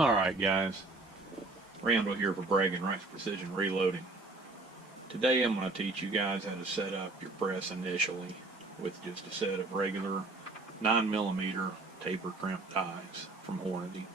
Alright guys, Randall here for Bragging Rights Precision Reloading. Today I'm going to teach you guys how to set up your press initially with just a set of regular 9mm taper crimp dies from Hornady.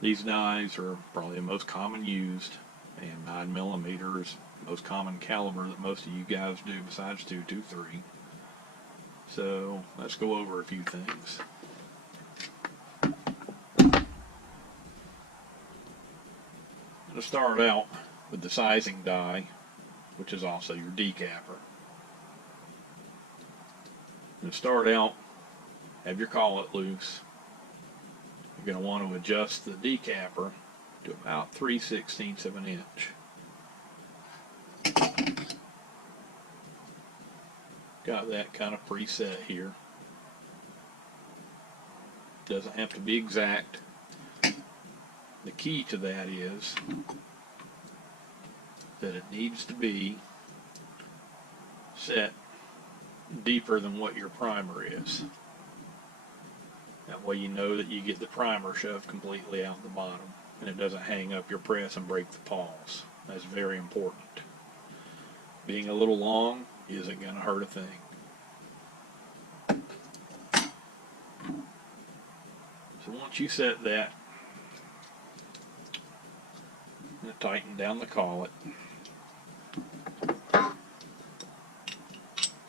These dies are probably the most common used, and 9mm is the most common caliber that most of you guys do besides 223. So let's go over a few things. To start out with the sizing die, which is also your decapper. To start out, have your collet loose. You're going to want to adjust the decapper to about 3/16 of an inch. Got that kind of preset here. Doesn't have to be exact. The key to that is that it needs to be set deeper than what your primer is. That way you know that you get the primer shoved completely out the bottom and it doesn't hang up your press and break the paws. That's very important. Being a little long isn't going to hurt a thing. So once you set that, tighten down the collet,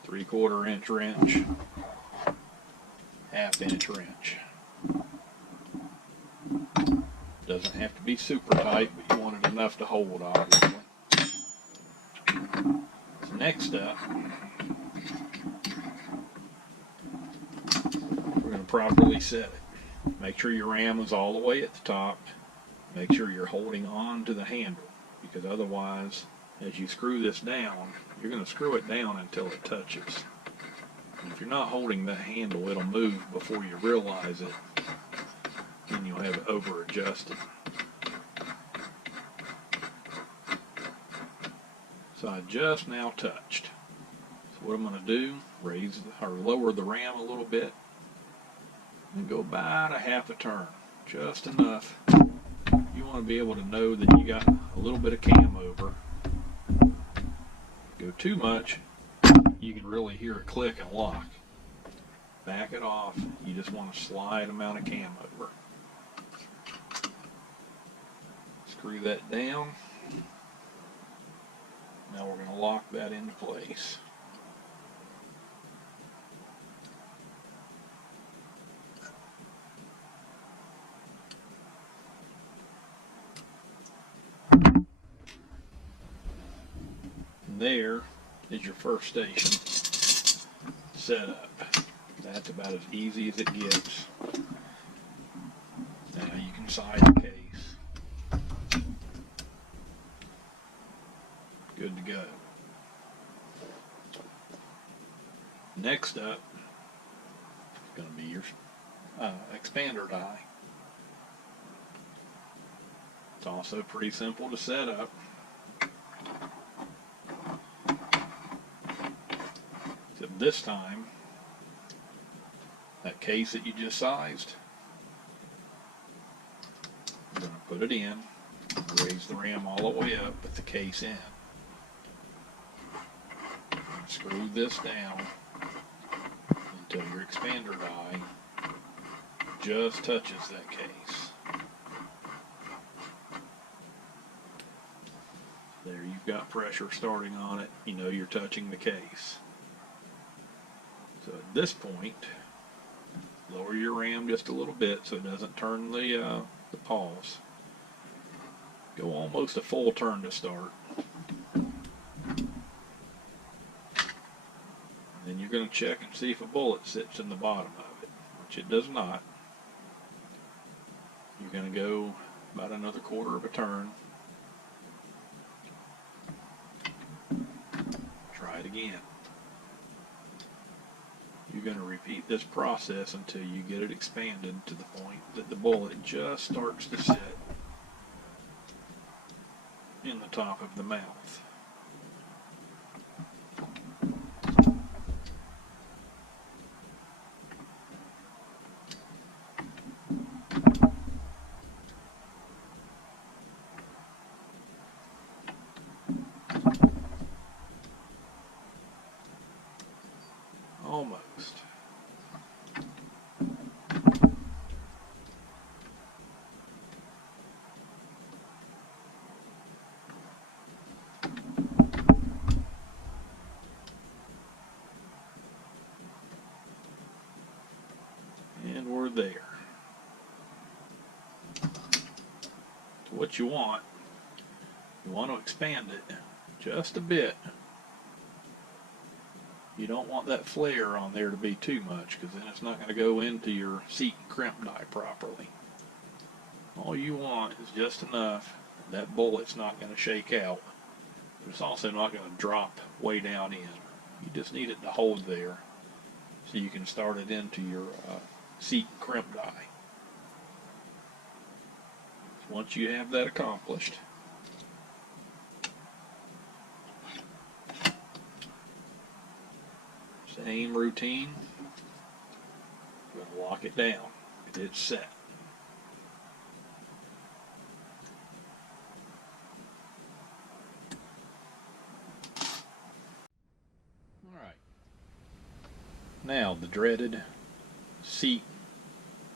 3/4 inch wrench, 1/2 inch wrench. Doesn't have to be super tight, but you want it enough to hold, obviously. So next up, we're going to properly set it. Make sure your ram is all the way at the top. Make sure you're holding on to the handle, because otherwise, as you screw this down, you're going to screw it down until it touches. And if you're not holding the handle, it'll move before you realize it, and you'll have it over adjusted. So I just now touched. So what I'm going to do, raise or lower the ram a little bit, and go about 1/2 turn, just enough. You want to be able to know that you got a little bit of cam over. Go too much, you can really hear it click and lock. Back it off. You just want a slight amount of cam over. Screw that down. Now we're going to lock that into place. There is your first station set up. That's about as easy as it gets. Now you can side the case. Good to go. Next up is going to be your expander die. It's also pretty simple to set up. Except this time, that case that you just sized, I'm going to put it in, raise the ram all the way up with the case in. Screw this down until your expander die just touches that case. There, you've got pressure starting on it. You know you're touching the case. So at this point, lower your ram just a little bit so it doesn't turn the paws. Go almost a full turn to start. Then you're going to check and see if a bullet sits in the bottom of it, which it does not. You're going to go about another 1/4 of a turn. Try it again. You're going to repeat this process until you get it expanded to the point that the bullet just starts to sit in the top of the mouth. what you want to expand it just a bit. You don't want that flare on there to be too much, because then it's not going to go into your seat and crimp die properly. All you want is just enough that bullet's not going to shake out, but it's also not going to drop way down in. You just need it to hold there so you can start it into your seat and crimp die. Once you have that accomplished, same routine, you're going to lock it down. It's set. Alright. Now the dreaded seat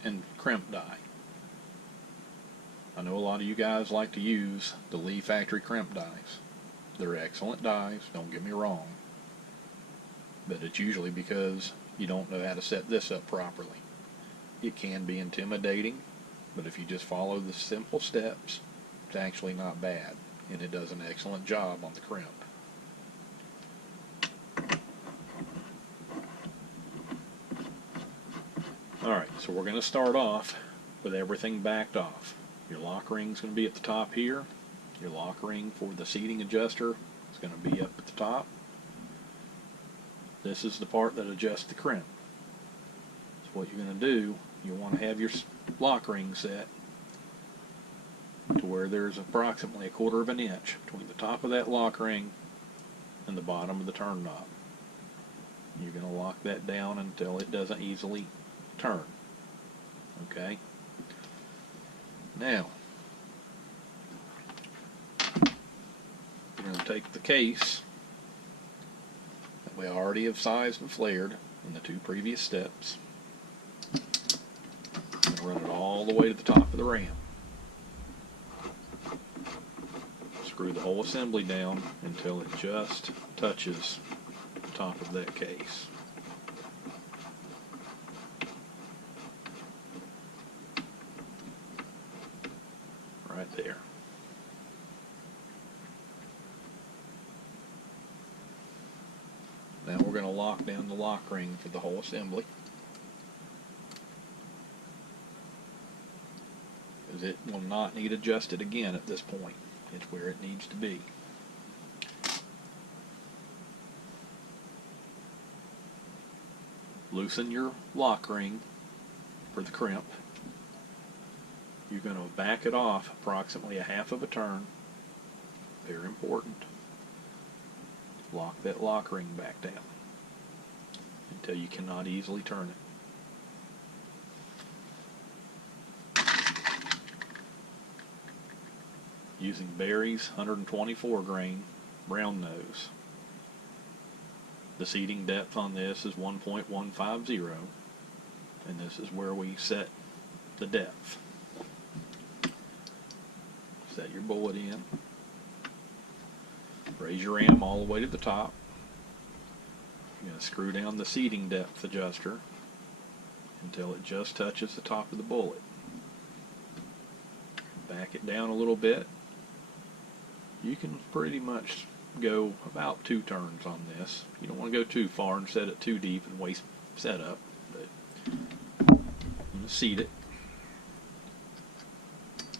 and crimp die. I know a lot of you guys like to use the Lee factory crimp dies. They're excellent dies, don't get me wrong. But it's usually because you don't know how to set this up properly. It can be intimidating, but if you just follow the simple steps, it's actually not bad, and it does an excellent job on the crimp. Alright, so we're going to start off with everything backed off. Your lock ring's going to be at the top here. Your lock ring for the seating adjuster is going to be up at the top. This is the part that adjusts the crimp. So what you're going to do, you want to have your lock ring set to where there's approximately 1/4 of an inch between the top of that lock ring and the bottom of the turn knob. You're going to lock that down until it doesn't easily turn. Okay? Now, you're going to take the case that we already have sized and flared in the 2 previous steps and run it all the way to the top of the ram. Screw the whole assembly down until it just touches the top of that case. Right there. Now we're going to lock down the lock ring for the whole assembly, because it will not need adjusted again at this point. It's where it needs to be. Loosen your lock ring for the crimp. You're going to back it off approximately 1/2 of a turn. Very important. Lock that lock ring back down until you cannot easily turn it. Using Barry's 124 grain brown nose. The seating depth on this is 1.150, and this is where we set the depth. Set your bullet in. Raise your ram all the way to the top. You're going to screw down the seating depth adjuster until it just touches the top of the bullet. Back it down a little bit. You can pretty much go about 2 turns on this. You don't want to go too far and set it too deep and waste setup, but I'm going to seat it.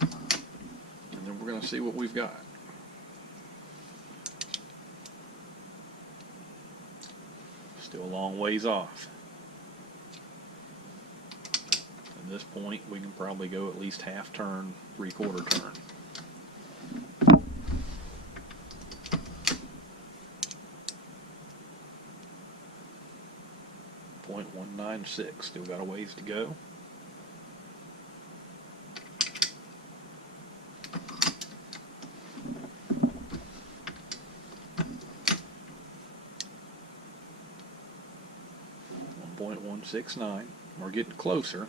And then we're going to see what we've got. Still a long ways off. At this point, we can probably go at least 1/2 turn, 3/4 turn. .196. Still got a ways to go. .169. We're getting closer.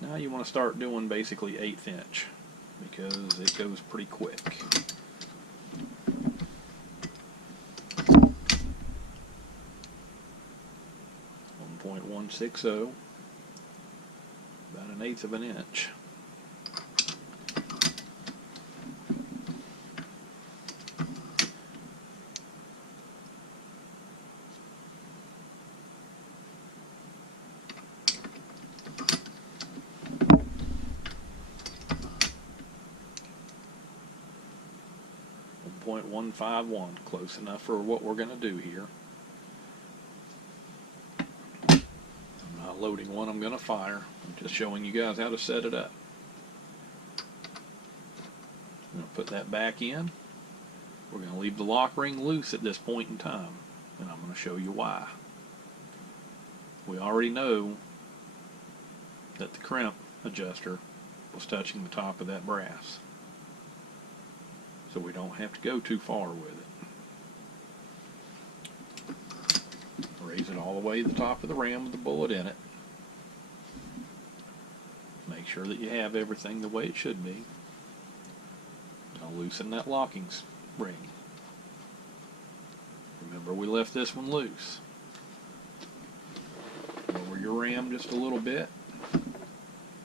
So now you want to start doing basically 1/8 inch because it goes pretty quick. 1.160. About 1/8 of an inch. 1.151, close enough for what we're going to do here. I'm not loading one I'm going to fire. I'm just showing you guys how to set it up. I'm going to put that back in. We're going to leave the lock ring loose at this point in time, and I'm going to show you why. We already know that the crimp adjuster was touching the top of that brass, so we don't have to go too far with it. Raise it all the way to the top of the ram with the bullet in it. Make sure that you have everything the way it should be. Now loosen that locking ring. Remember, we left this one loose. Lower your ram just a little bit.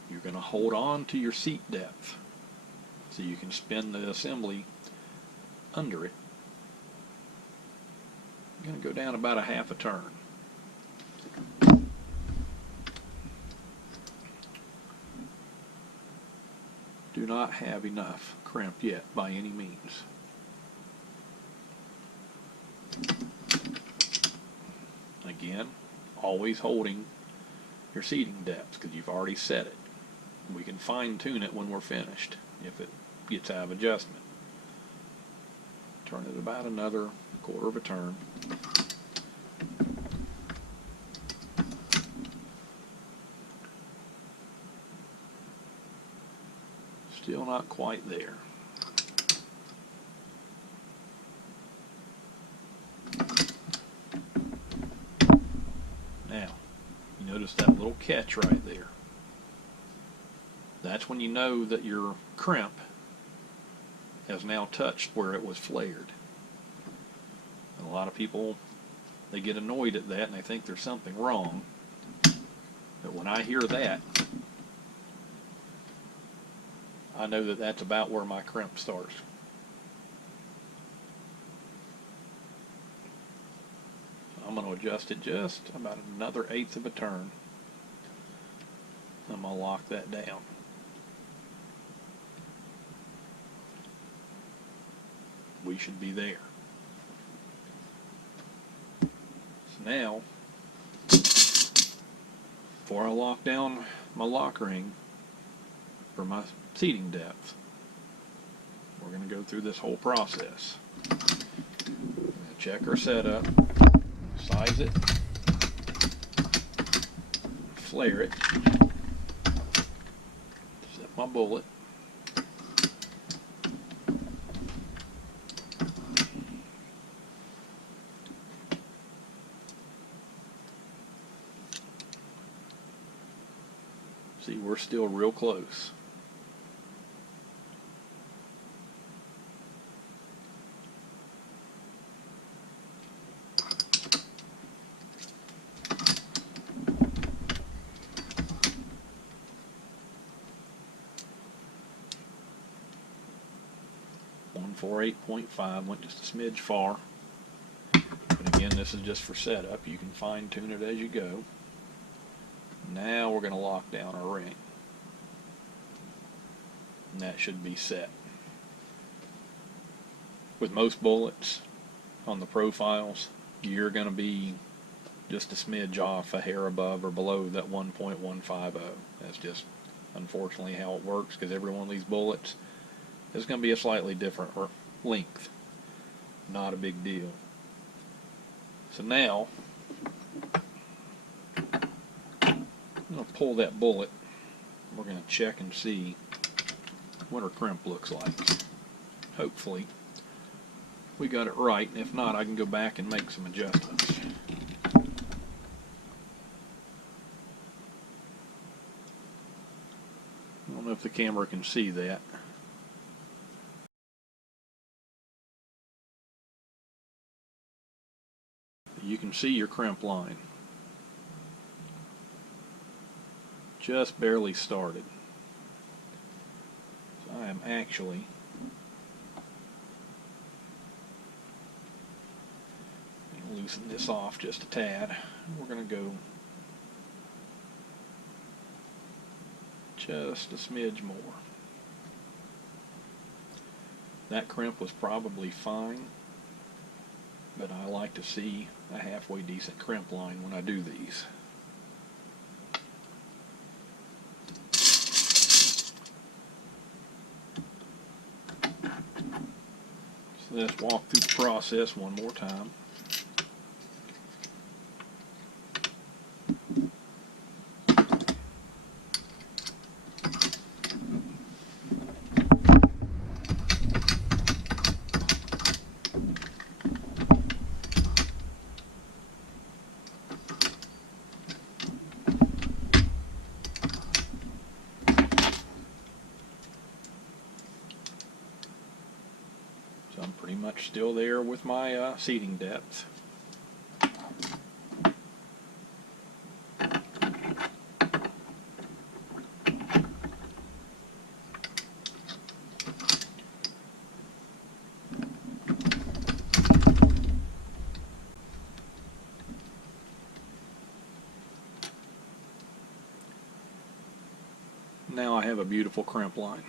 You're going to hold on to your seat depth so you can spin the assembly under it. I'm going to go down about a half a turn. Do not have enough crimp yet by any means. Again, always holding your seating depth because you've already set it. We can fine tune it when we're finished if it gets out of adjustment. Turn it about another quarter of a turn. Still not quite there. Now, you notice that little catch right there. That's when you know that your crimp has now touched where it was flared. And a lot of people, they get annoyed at that and they think there's something wrong. But when I hear that, I know that that's about where my crimp starts. I'm going to adjust it just about another eighth of a turn. I'm going to lock that down. We should be there. So now, before I lock down my lock ring for my seating depth, we're going to go through this whole process. We're going to check our setup, size it, flare it, set my bullet, see, we're still real close. For 8.5 went just a smidge far, but again, this is just for setup. You can fine tune it as you go. Now we're going to lock down our ring, and that should be set. With most bullets on the profiles, you're going to be just a smidge off, a hair above or below that 1.150. That's just unfortunately how it works, because every one of these bullets is going to be a slightly different length. Not a big deal. So now, I'm going to pull that bullet. We're going to check and see what our crimp looks like. Hopefully, we got it right, and if not, I can go back and make some adjustments. I don't know if the camera can see that. You can see your crimp line. Just barely started. So I am actually going to loosen this off just a tad. We're going to go just a smidge more. That crimp was probably fine, but I like to see a halfway decent crimp line when I do these. So let's walk through the process one more time. So I'm pretty much still there with my seating depth. Now I have a beautiful crimp line.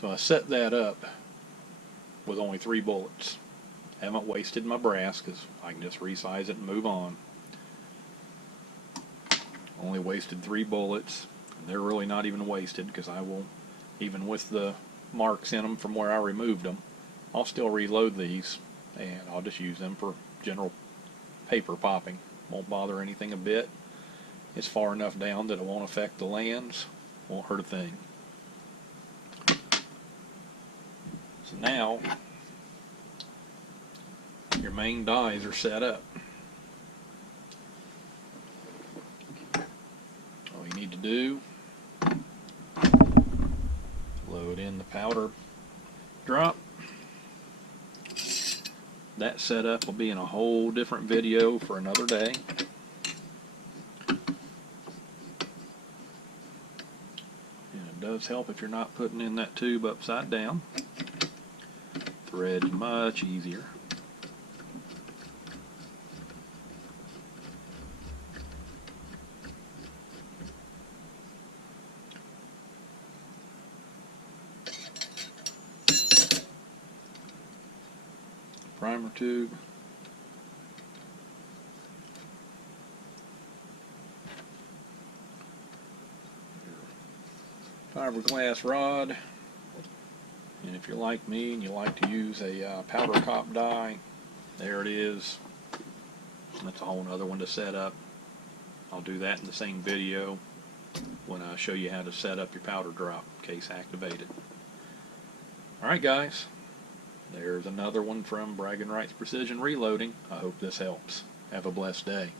So I set that up with only 3 bullets. Haven't wasted my brass because I can just resize it and move on. Only wasted 3 bullets. And they're really not even wasted because I will, even with the marks in them from where I removed them, I'll still reload these and I'll just use them for general paper popping. Won't bother anything a bit. It's far enough down that it won't affect the lands, won't hurt a thing. So now your main dies are set up. All you need to do, load in the powder drop. That setup will be in a whole different video for another day. And it does help if you're not putting in that tube upside down. Thread's much easier. Primer tube. Fiberglass rod. And if you're like me and you like to use a powder top die, there it is. That's a whole other one to set up. I'll do that in the same video when I show you how to set up your powder drop case activated. Alright guys, there's another one from Bragging Rights Precision Reloading. I hope this helps. Have a blessed day.